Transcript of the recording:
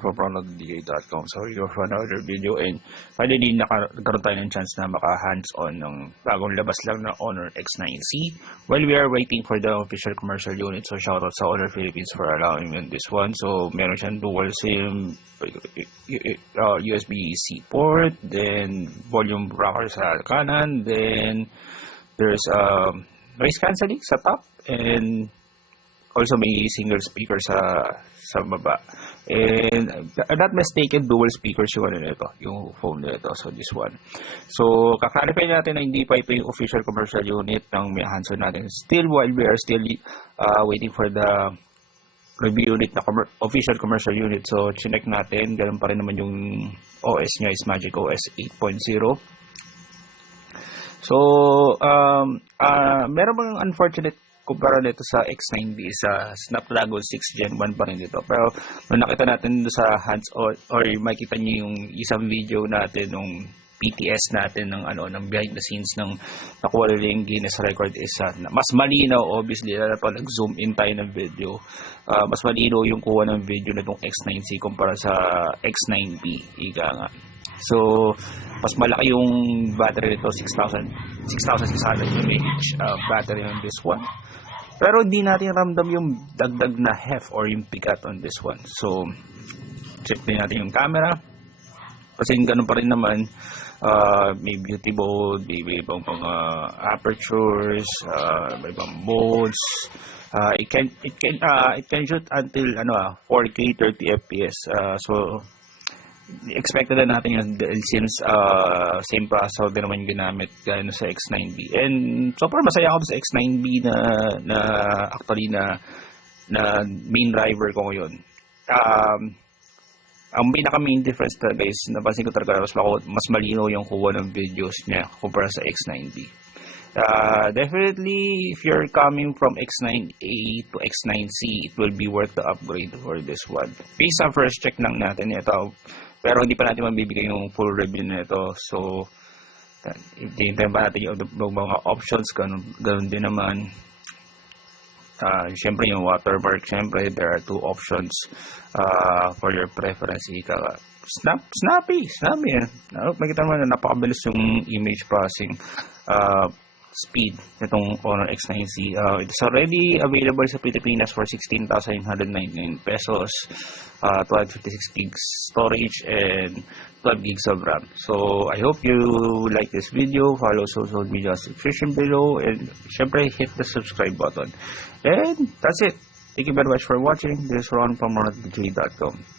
from ronalddj.com. So you're for another video, and finally nagkaroon tayo ng chance na maka hands-on ng bagong labas lang na Honor X9C while we are waiting for the official commercial unit. So shoutout sa Honor Philippines for allowing me on this one. So meron siyang dual SIM, USB-C port, then volume rocker sa kanan, then there's noise cancelling sa top, and also may single speaker sa baba. And I'm not mistaken, dual speakers yung yung phone nito. So this one. So kaklarify natin na hindi pa ito yung official commercial unit ng may hands-on natin. Still, while we are still waiting for the review unit na official commercial unit. So chinek natin, ganun pa rin naman yung OS niya is Magic OS 8.0. So meron bang unfortunate kumpara nito sa X9B, sa Snapdragon 6 Gen 1 pa rin dito. Pero nung nakita natin sa hands-on or makita niyo yung isang video natin nung PTS natin ng ng behind the scenes ng nakuha nila yung Guinness record is mas malinaw, obviously, lalo pa nag-zoom in tayo ng video. Mas malinaw yung kuha ng video na itong X9C kumpara sa X9B, ika nga. So mas malaki yung battery nito, 6,600 mAh battery on this one. Pero hindi natin ramdam yung dagdag na heft or yung bigat on this one. So check din natin yung camera. Kasi ganun pa rin naman, may beauty mode, may ibang mga apertures, may ibang modes. It can shoot until 4K 30 fps. So expected na natin yun since same processor din naman yung ginamit gaya sa X9B. And so far masaya ako sa X9B na actually na main driver ko ngayon. Ang pinaka main difference talaga is napansin ko talaga mas malinaw yung kuha ng videos niya kumpara sa X9B. Definitely, if you're coming from X9A to X9C, it will be worth the upgrade for this one. Based on first check lang natin ito, pero hindi pa natin mabibigay yung full review nito. So hintayin pa natin yung mga options, ganun din naman. Siyempre yung watermark, siyempre there are two options for your preference. Snappy. Makita naman na napakabilis yung image processing speed nitong Honor X9C. It's already available sa Pilipinas for 16,999 pesos, 256 gigs storage and 12 gigs of RAM. So I hope you like this video. Follow social media description below, and syempre hit the subscribe button. And that's it. Thank you very much for watching. This is Ron from ronalddj.com.